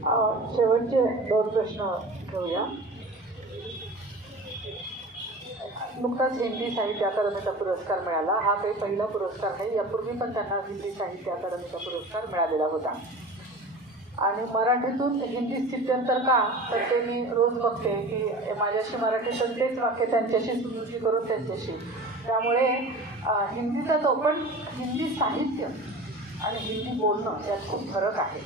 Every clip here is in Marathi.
शेवटचे 2 प्रश्न घेऊया. नुकताच हिंदी साहित्य अकादमीचा पुरस्कार मिळाला. हा काही पहिला पुरस्कार नाही, यापूर्वी पण त्यांना हिंदी साहित्य अकादमीचा पुरस्कार मिळालेला होता. आणि मराठीतून हिंदी स्थित्यंतर का, तर ते मी रोज बघते की माझ्याशी मराठीतून तेच वाक्य त्यांच्याशी सुरुची करून त्यांच्याशी. त्यामुळे हिंदीचा तो, पण हिंदी साहित्य आणि हिंदी बोलणं यात खूप फरक आहे.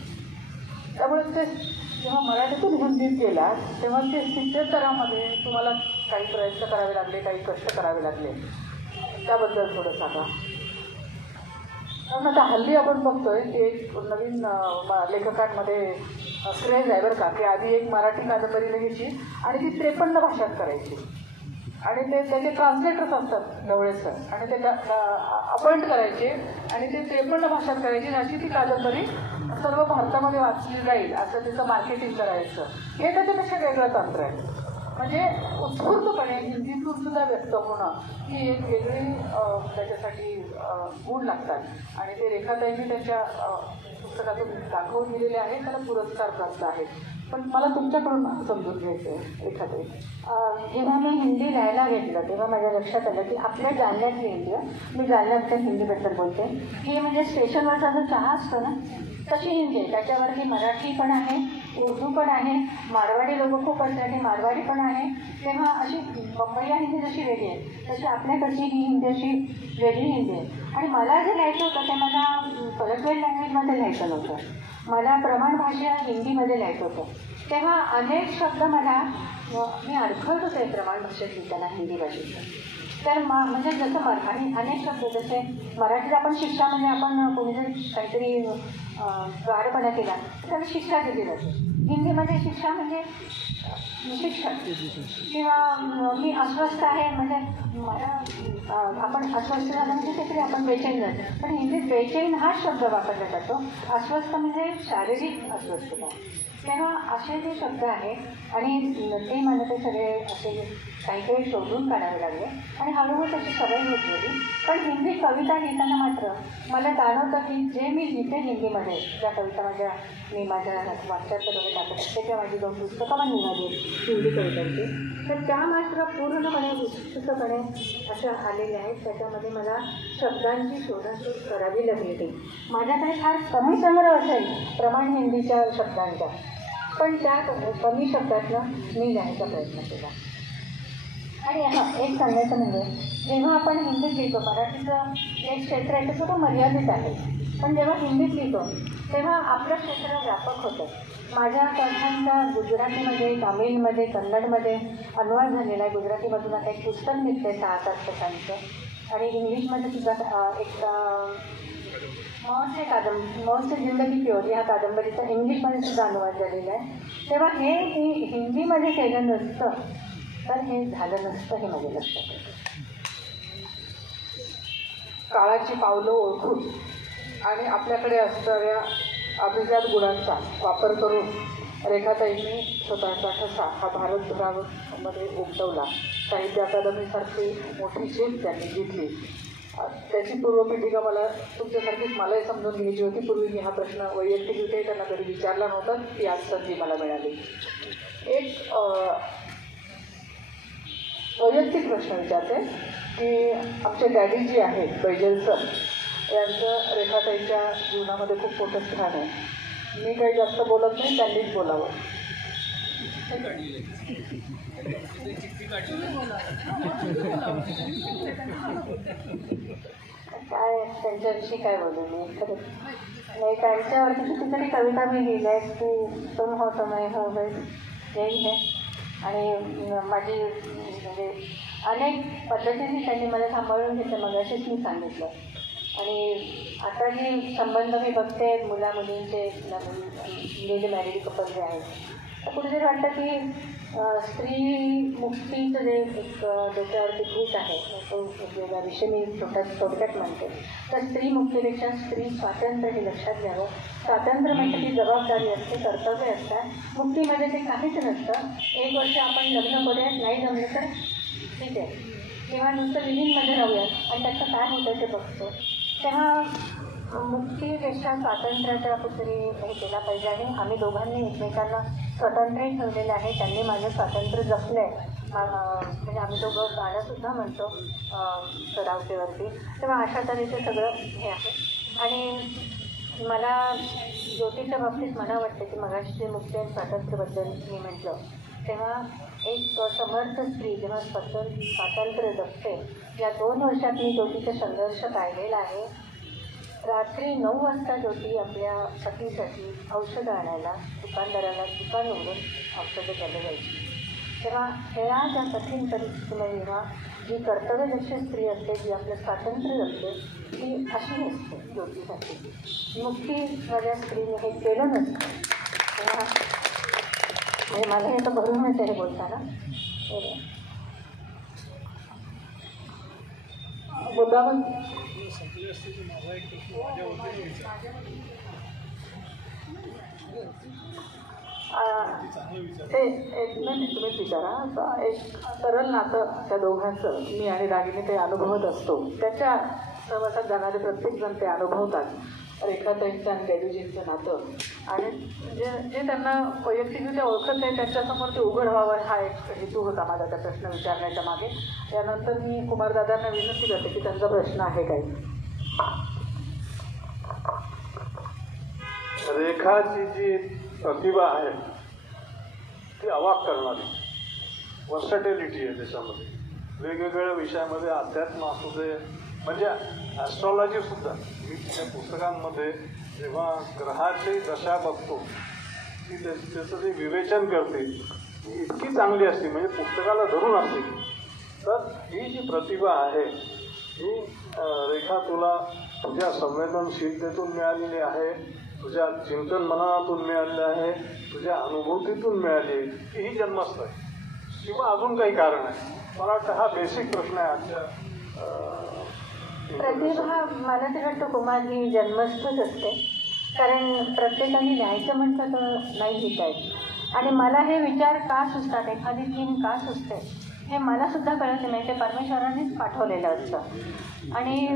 त्यामुळे ते जेव्हा मराठीतून हिंदीत गेलात तेव्हा ते स्थित्यंतरामध्ये तुम्हाला काही प्रयत्न करावे लागले, काही कष्ट करावे लागले, त्याबद्दल थोडं सांगा. कारण आता हल्ली आपण बघतोय की एक नवीन लेखकांमध्ये क्रेज आहे बरं का, की आधी एक मराठी कादंबरी लिहायची आणि ती 53 भाषात करायची आणि ते त्याचे ट्रान्सलेटर्स असतात ढवळे सर, आणि ते अपॉइंट करायचे आणि ते 53 भाषात करायची, अशी ती कादंबरी सर्व भारतामध्ये वाचली जाईल असं तिचं मार्केटिंग करायचं. हे त्याच्यापेक्षा वेगळं तंत्र आहे. म्हणजे उत्स्फूर्तपणे हिंदीतून सुद्धा व्यक्त होणं ही एक वेगळी त्याच्यासाठी गुण लागतात आणि ते रेखाताईंनी त्यांच्या पुस्तकातून दाखवून दिलेले आहे. त्याला पुरस्कार प्राप्त आहेत. पण मला तुमच्याकडून समजून घ्यायचं आहे रेखाताई. जेव्हा मी हिंदी लिहायला घेतलं तेव्हा माझ्या लक्षात आलं की आपल्या जालन्यातली हिंदी, मी जालन्यातल्या हिंदीबद्दल बोलते, ही म्हणजे स्टेशनवरचा जो चहा असतो ना तशी हिंदी आहे. त्याच्यावरती मराठी पण आहे, उर्दू पण आहे, मारवाडी लोक खूप असल्याने मारवाडी पण आहे. तेव्हा अशी बंबईला हिंदी जशी वेगळी आहे तशी आपल्याकडची ही हिंदी अशी वेगळी हिंदी आहे. आणि मला जे लिहायचं होतं ते मला कलेक्टेड लँग्वेजमध्ये लिहायचं नव्हतं, मला प्रमाण भाषा हिंदीमध्ये लिहायचं होतं. तेव्हा अनेक शब्द मला मी अडखळत होते प्रमाण भाषेत लिहिताना हिंदी भाषेत. तर म्हणजे जसं आणि अनेक शब्द जसे मराठीत आपण शिक्षा म्हणजे आपण कोणी जर काहीतरी गाढपणा केला तर त्याला शिक्षा दिली जाते. हिंदीमध्ये शिक्षा म्हणजे शिक्षण, किंवा मी अस्वस्थ आहे म्हणजे मला आपण अस्वस्थ झालं म्हणजे काहीतरी आपण बेचैन झालं, पण हिंदीत बेचैन हा शब्द वापरला जातो. अस्वस्थ म्हणजे शारीरिक अस्वस्थता. तेव्हा असे जे शब्द आहेत आणि ते मला ते सगळे असे काही काही शोधून काढावे लागले आणि हळूहळू त्याची सवय होत गेली. पण हिंदी कविता लिहिताना मात्र मला जाणवतं की जे मी लिहिते हिंदीमध्ये, ज्या कविता मी माझ्या वाक्यात टाकत असते किंवा माझी 2 पुस्तकं पण निघाली हिंदी कवितांची, तर त्या मात्र पूर्णपणे विस्तृतपणे अशा आलेल्या आहेत. त्याच्यामध्ये मला शब्दांची शोधाशोध करावी लागली. ती माझ्याकडे फार कमी संग्रह असेल प्रमाण हिंदीच्या शब्दांचा, पण त्या कमी शब्दातनं मी लिहायचा प्रयत्न केला. आणि एक सांगायचं म्हणजे जेव्हा आपण हिंदीत लिहितो, मराठीचं एक क्षेत्र आहे तसं तो मर्यादित आहे, पण जेव्हा हिंदीत लिहितो तेव्हा आपलं क्षेत्र व्यापक होतं. माझ्या कथांचा गुजरातीमध्ये, तामिळमध्ये, कन्नडमध्ये अनुवाद झालेला आहे. गुजरातीमधून आता एक पुस्तक निघते 6-7 कथांचं, आणि इंग्लिशमध्ये सुद्धा एक मौत से जिंदगी प्योर ह्या कादंबरीचा इंग्लिशमध्ये सुद्धा अनुवाद झालेला आहे. तेव्हा हे हिंदीमध्ये केलं नसतं तर हे झालं नसतं, हे माझ्या लक्षात येतं. काळाची पावलं ओळखून आणि आपल्याकडे असणाऱ्या अभिजात गुणांचा वापर करून रेखाताईंनी स्वतःचा ठसा हा भारतभरामध्ये उमटवला. साहित्य अकादमीसारखी मोठी झेप त्यांनी घेतली. त्याची पूर्वपीठिका मला तुमच्यासारखीच मलाही समजून घ्यायची होती. पूर्वी मी हा प्रश्न वैयक्तिक विषयी त्यांना कधी विचारला नव्हता, ती आज संधी मला मिळाली. एक वैयक्तिक प्रश्न विचारते की आमचे डॅडी जी आहेत बैजल सर, यांचं रेखाताईच्या जीवनामध्ये खूप मोठं स्थान आहे. मी काही जास्त बोलत नाही, त्यांनीच बोलावं. काय त्यांच्याविषयी काय बोलू मी, खरंच नाही. त्यांच्यावरती कितीतरी कविता मी लिहिल्या आहेत की तुम हो समय हो बस यही है. आणि माझी म्हणजे अनेक पद्धतीने त्यांनी मला सांभाळून घेतलं, मगाशीच मी सांगितलं. आणि आता जे संबंध मी बघते मुला मुलींचे, जे मॅरिड कपल जे आहेत, तर कुठेतरी वाटतं की स्त्री मुक्तीचं जे एक डोक्यावरती भूत आहे, तो वेगळा विषय मी थोडक्यात म्हणते. तर स्त्री मुक्तीपेक्षा स्त्री स्वातंत्र्य हे लक्षात घ्यावं. स्वातंत्र्य म्हणजे ती जबाबदारी असते, कर्तव्य असतात. मुक्तीमध्ये ते काहीच नसतं. 1 वर्ष आपण लग्न करूयात, नाही जमलं तर ठीक आहे, किंवा नुसतं लिव्हिंगमध्ये राहूयात आणि त्याचं काय होतं ते बघतो. तेव्हा मुक्तीपेक्षा स्वातंत्र्याचा कुठेतरी हे केला पाहिजे आणि आम्ही दोघांनी एकमेकांना स्वातंत्र्य ठेवलेलं आहे. त्यांनी माझं स्वातंत्र्य जपलं आहे. म्हणजे आम्ही दोघं गाणंसुद्धा म्हणतो सरावतेवरती. तेव्हा अशा तऱ्हेचं सगळं हे आहे. आणि मला ज्योतीच्या बाबतीत मला वाटतं की मगाशी मुक्ती आणि स्वातंत्र्याबद्दल मी म्हटलं तेव्हा एक समर्थ स्त्री जेव्हा स्वातंत्र्य जपते, या 2 वर्षात मी ज्योतीचा संघर्ष पाहिलेला आहे. रात्री 9 वाजता ज्योती आपल्या पतीसाठी औषधं आणायला दुकानदाराला दुकान उघडून औषधं घ्यायला जायची. तेव्हा ह्या ज्या कठीण परिस्थितीमध्ये जेव्हा जी कर्तव्यदक्ष स्त्री असते, जी आपलं स्वातंत्र्य जपते, ती अशी नसते ज्योतीसाठी. मुक्तीवाल्या स्त्रीने हे केलं नसतं. तेव्हा म्हणजे मला हे तर भरूनच आहे बोलताना. मुद्दामन ते एक नाही तुम्हीच विचारा. एक सरळ नातं त्या दोघांचं मी आणि रागिनी ते अनुभवत असतो. त्याच्या सहवासात जाणारे प्रत्येकजण ते अनुभवतात. रेखाताईंचं आणि देवीजींचं नातं आणि जे त्यांना वैयक्तिकरित्या ओळखत नाही त्यांच्यासमोर ते उघड व्हावं हा एक हेतू होता माझा त्या प्रश्न विचारण्याच्या मागे. त्यानंतर मी कुमारदादांना विनंती करते की त्यांचा प्रश्न आहे काही. रेखाची जी प्रतिभा आहे ती अवाक करणारी वर्सॅटिलिटी आहे त्याच्यामध्ये. वेगवेगळ्या विषयामध्ये अध्यात्म असू दे, म्हणजे ॲस्ट्रॉलॉजीसुद्धा मी त्या पुस्तकांमध्ये जेव्हा ग्रहाची दशा बघतो ती त्याचं जे विवेचन करते ती इतकी चांगली असते, म्हणजे पुस्तकाला धरून असते. तर ही जी प्रतिभा आहे ही रेखा तुला तुझ्या संवेदनशीलतेतून मिळालेली आहे, तुझ्या चिंतन मननातून मिळालेलं आहे, तुझ्या अनुभूतीतून मिळाली. ही जन्मस्थ आहे किंवा अजून काही कारण आहे? मला वाटतं हा बेसिक प्रश्न आहे आजच्या. प्रतिभा मला तर वाटतं कुमार ही जन्मस्थच असते. कारण प्रत्येकाने लिहायचं म्हटलं तर नाही लिहिता येत. आणि मला हे विचार का सुचतात, एखादी थीम का सुचते हे मलासुद्धा कळत नाही. ते परमेश्वरानेच पाठवलेलं असतं. आणि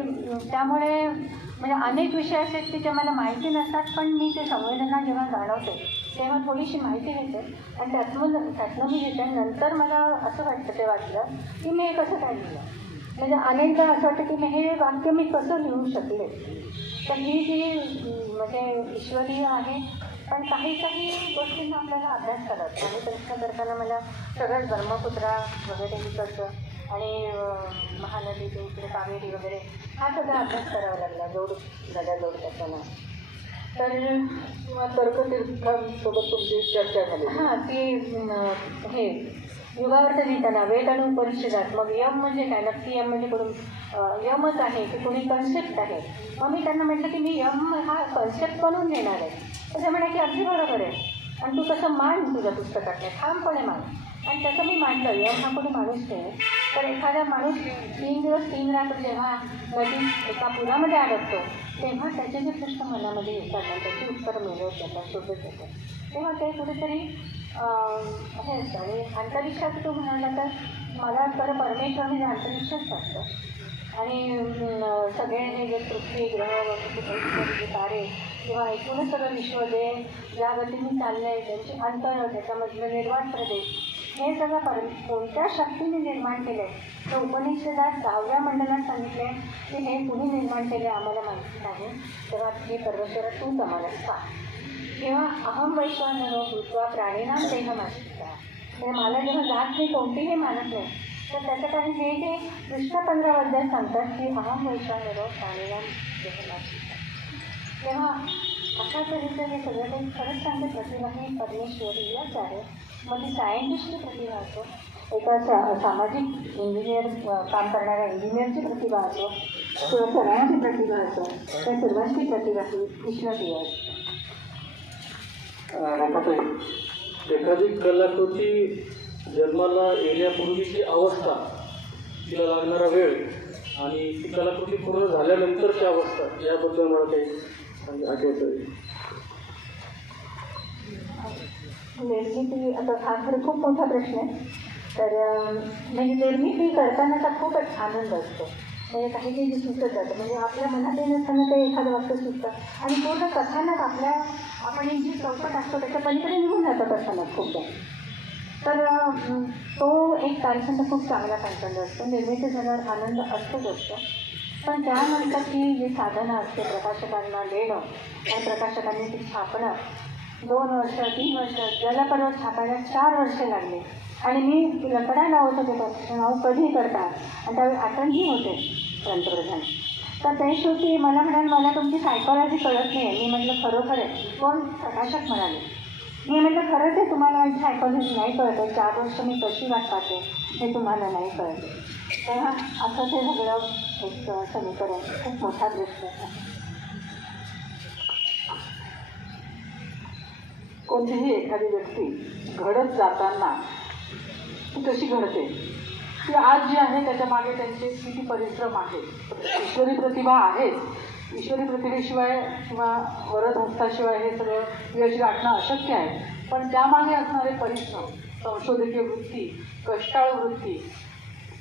त्यामुळे म्हणजे अनेक विषय असे की जे मला माहिती नसतात, पण मी ते संवेदना जेव्हा जाणवते तेव्हा थोडीशी माहिती घेते आणि त्यातनं मी घेते. नंतर मला असं वाटतं, ते वाटलं की मी हे कसं काय लिहिलं. म्हणजे अनेकदा असं वाटतं की मी हे वाक्य मी कसं लिहू शकले. तर ही जी म्हणजे ईश्वरीय आहे. पण काही गोष्टींना आपल्याला अभ्यास करायचा. आणि प्रश्न करताना मला सगळंच ब्रह्मपुत्रा वगैरे इकडचं आणि महानदीचे इकडे कावेरी वगैरे हा सगळा अभ्यास करावा लागला जोड करताना. तर किंवा तर्कतीर्थांसोबत तुमची चर्चा झाली. हां, ती हे युगावर्त लिहिताना वेद आणि उपनिषदात मग यम म्हणजे काय, नक्की यम म्हणजे कडून यमच आहे की कोणी कन्सेप्ट आहे. मग मी त्यांना म्हटलं की मी यम हा कन्सेप्ट बनवून देणार आहे. तर ते म्हणे की अगदी बरोबर आहे आणि तू तसं मांड तुझ्या पुस्तकात नाही, ठामपणे मांड. आणि तसं मी मांडलं. यम हा कोणी माणूस नाही. तर एखादा माणूस 3 दिवस 3 रात्र जेव्हा नदीत एका पुरामध्ये अडकतो तेव्हा त्याचे जे प्रश्न मनामध्ये येतात ना त्याची उत्तरं मिळवत येतात, शोधत येतात. तेव्हा ते कुठेतरी हे असतं. आणि अंतरिक्षाचं तो म्हणाला तर मला तर परमेश्वर म्हणजे अंतरिक्षच वाटतं. आणि सगळे जे पृथ्वी ग्रह जे तारे किंवा एकूणच सगळं विश्वदेह ज्या गतीने चाललं आहे त्यांची अंतर, त्याच्यामधलं निर्वाण प्रदेश हे सगळं कोणत्या शक्तीने निर्माण केलं आहे. तर उपनिषदात 10व्या मंडलात सांगितलं आहे की हे कुणी निर्माण केलं आम्हाला माहिती नाही. तेव्हा हे परमेश्वर तूच आम्हाला सांग. किंवा अहम वैश्वानरो भूत्वा प्राणीनाम देहमाश्रिता. म्हणजे मला जेव्हा जात मी कोणतीही मानत नाही तर त्याचं कारण हे जे कृष्ण 15 अध्याय सांगतात की अहम वैश्वानरो प्राणीनाम देहमाश्रिता. तेव्हा अशा तऱ्हेचं हे सगळं काही खरंच सांगते प्रतिभा ही परमेश्वरीयच आहे. मग ती सायंटिस्टची प्रतिभा असो, एका सामाजिक इंजिनियर काम करणाऱ्या इंजिनियरची प्रतिभा असो किंवा सगळ्यांची प्रतिभा असो, त्या सर्वांची प्रतिभा ही ईश्वरीय असते. एखादी कलाकृती जन्माला येण्यापूर्वीची अवस्था, तिला लागणारा वेळ आणि ती कलाकृती पूर्ण झाल्यानंतरची अवस्था याबद्दल मला काही आठवतं. निर्मिती आता हा खरं खूप मोठा प्रश्न आहे. तर म्हणजे निर्मिती करतानाचा खूपच आनंद असतो. म्हणजे काही काही जे सुचत जातं, म्हणजे आपल्या मनात येत नसताना ते एखादं वाक्य सुचतं आणि पूर्ण कथानक आपण एक जी चौकट असतो त्याच्या पलीकडे निघून जातं कथानक खूपदा. तर तो एक तालखंड खूप चांगला तालखंड असतो. निर्मिती झाल्यावर आनंद असतोच असतो, पण त्यानंतरची जी साधनं असते प्रकाशकांना देणं आणि प्रकाशकांनी ती छापणं 2 वर्ष 3 वर्ष, ज्याला परवा छापायला 4 वर्षे लागली आणि मी लपडायला होत होते नाव कधी करतात आणि त्यावेळी अटलजी होते पंतप्रधान. तर ते शेवटी मला म्हणाले मला तुमची सायकॉलॉजी कळत नाही आहे. मी म्हटलं खरोखर आहे. कोण? प्रकाशक म्हणाले. मी म्हटलं खरंच आहे तुम्हाला माझी सायकॉलॉजी नाही कळत आहे. 4 वर्ष मी कशी वाट पाहते हे तुम्हाला नाही कळत. तेव्हा असं ते सगळं एक समीकरण खूप मोठा दृष्ट आहे. कोणतीही एखादी व्यक्ती घडत जाताना ती कशी घडते, ती आज जी आहे त्याच्या मागे त्यांचे किती परिश्रम आहे. ईश्वरी प्रतिभा आहेच. ईश्वरी प्रतिभेशिवाय किंवा वरद हस्ताशिवाय हे सगळं यश गाठणं अशक्य आहे. पण त्यामागे असणारे परिश्रम, संशोधकीय वृत्ती, कष्टाळू वृत्ती,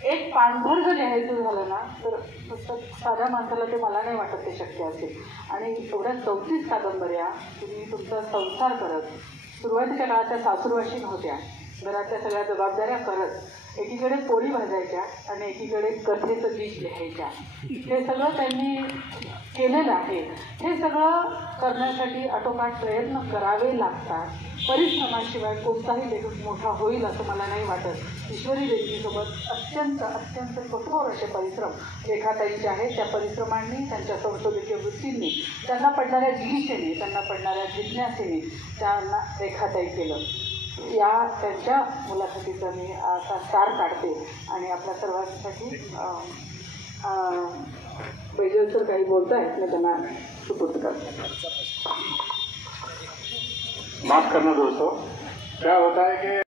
एक पाणभर जर लिहायचं झालं ना तर साध्या माणसाला ते मला नाही वाटत ते शक्य असेल. आणि एवढ्या 34 कादंबऱ्या तुम्ही तुमचा संसार करत, सुरुवातीच्या काळात त्या सासूरवाशीण होत्या, घरातल्या सगळ्या जबाबदाऱ्या करत एकीकडे पोळी भाजायच्या आणि एकीकडे कथेचं बीज लिहायच्या, हे सगळं त्यांनी केलेलं आहे. हे सगळं करण्यासाठी आटोकाट प्रयत्न करावे लागतात. परिश्रमाशिवाय कोणताही लेखक मोठा होईल असं मला नाही वाटत. ईश्वरी देणगीसोबत अत्यंत अत्यंत कठोर असे परिश्रम रेखाताईंचे आहेत. त्या परिश्रमांनी, त्यांच्या संशोधकीय वृत्तींनी, त्यांना पडणाऱ्या जिज्ञासेने, त्यांना पडणाऱ्या जिज्ञासेने त्यांना रेखाताई केलं. या त्यांच्या मुलाखतीचा मी असा सार काढते आणि आपल्या सर्वांसाठी बैजल सर काही बोलतायत मी त्यांना सुपूर्द करते. माफ करना दोस्तों, क्या होता है कि